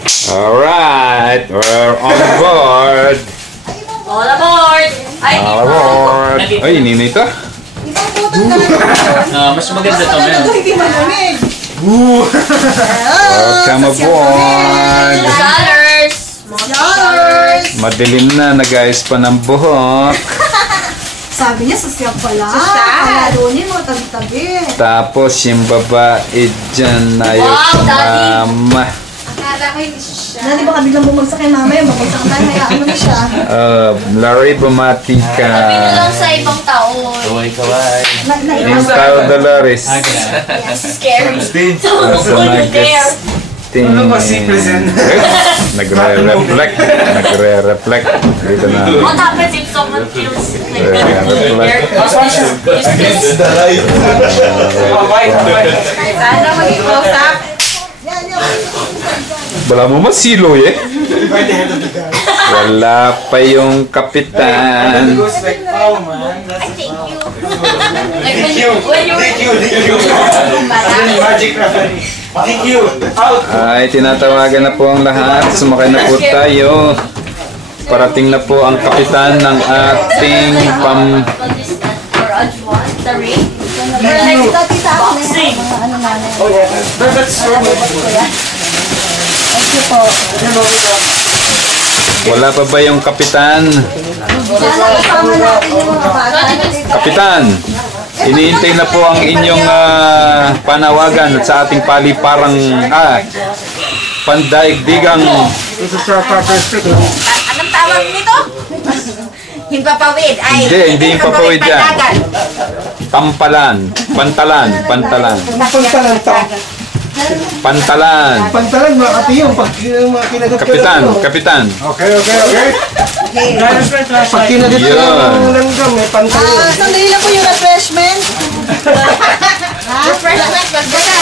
Alright, we're on board. All aboard! All aboard. Ay, nino ito? Mas maganda ito ngayon. Hindi malamig. Welcome aboard. Dollars! Dollars! Madilim na, nag-ayos pa ng buhok. Sabi niya, sasya pala. Palalunin mo, tabi-tabi. Tapos yung babae dyan na yung Wow, Daddy. mama. Akala ko hindi siya. Di ba biglang bumagsak kay mama yun? Bumagsak tayo, hayaan mo na siya. Larry, bumati ka. Sabi nyo lang sa ibang taon. Kaway. Yung tao Dolores. Yes, scary. Sa Don't you dare. nagisting. Nagre-reflect. Nagre-reflect. Dito na. What happens if someone feels like Nagre-reflect. Sana maging close up. Wala mo masilo eh. Wala pa yung kapitan. I thank you. When you Magic referee. Thank you. Out. Ay, tinatawagan na po ang lahat. Sumakay na po tayo. Parating na po ang kapitan ng ating the ring. Boxing. Oh yeah. That's Thank you po. Wala pa ba yung kapitan? Sana kasama natin yung mga bata. Kapitan, iniintay na po ang inyong panawagan at sa ating paliparang pandaigdigang Anong tawag nito? Himpapawid. Ay, hindi yung papawid yan. pandagan. Tampalan, pantalan. Pantalan mga kati yung pag kinagat ka Kapitan. Okay. Pag kinagat ka ng langgam, may pantalan. Sandali lang po yung refreshment. Refreshment, magdala.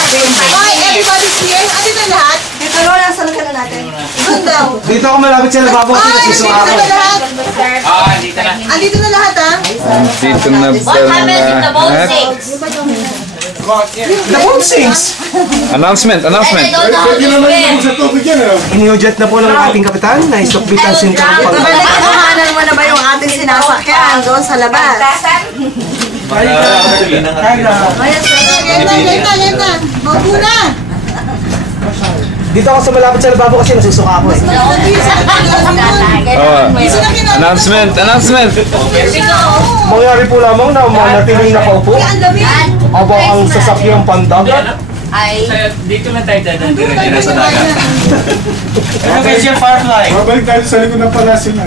Hoy, everybody's here. Andito na lahat? Dito na, nasa ka na natin. Doon daw. Dito ako malapit sa lababo kasi nagsusuka ako. Andito na lahat. dito na. Andito na lahat, ha? Dito na ba What happens if the ball lahat? sinks? The phone sings! Announcement. And I don't know how to swim. Iniudyat na po ng ating kapitan na isukbitan sinta ng pagkakas. Kumahanan mo na ba yung ating sinasakyan doon sa labas? Lenta. Bago na. Dito ako sa malapit sa lababo kasi nagsusuka ako eh. Announcement. Mangyari po lamang na manatiling nakaupo Ang dami. aba ang sasakyang pandagat. Ay, Dito lang tayo dyan. Doon tayo sa bayan. Ano guys yung firefly? Babalik tayo sa likod ng palasin na.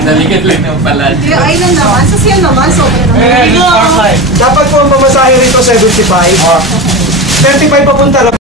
Naligad lang ng pala. Kaya ayun naman. Sasyan naman. So, Firefly. Dapat po ang pamasahe rito 75. 35 papunta lang.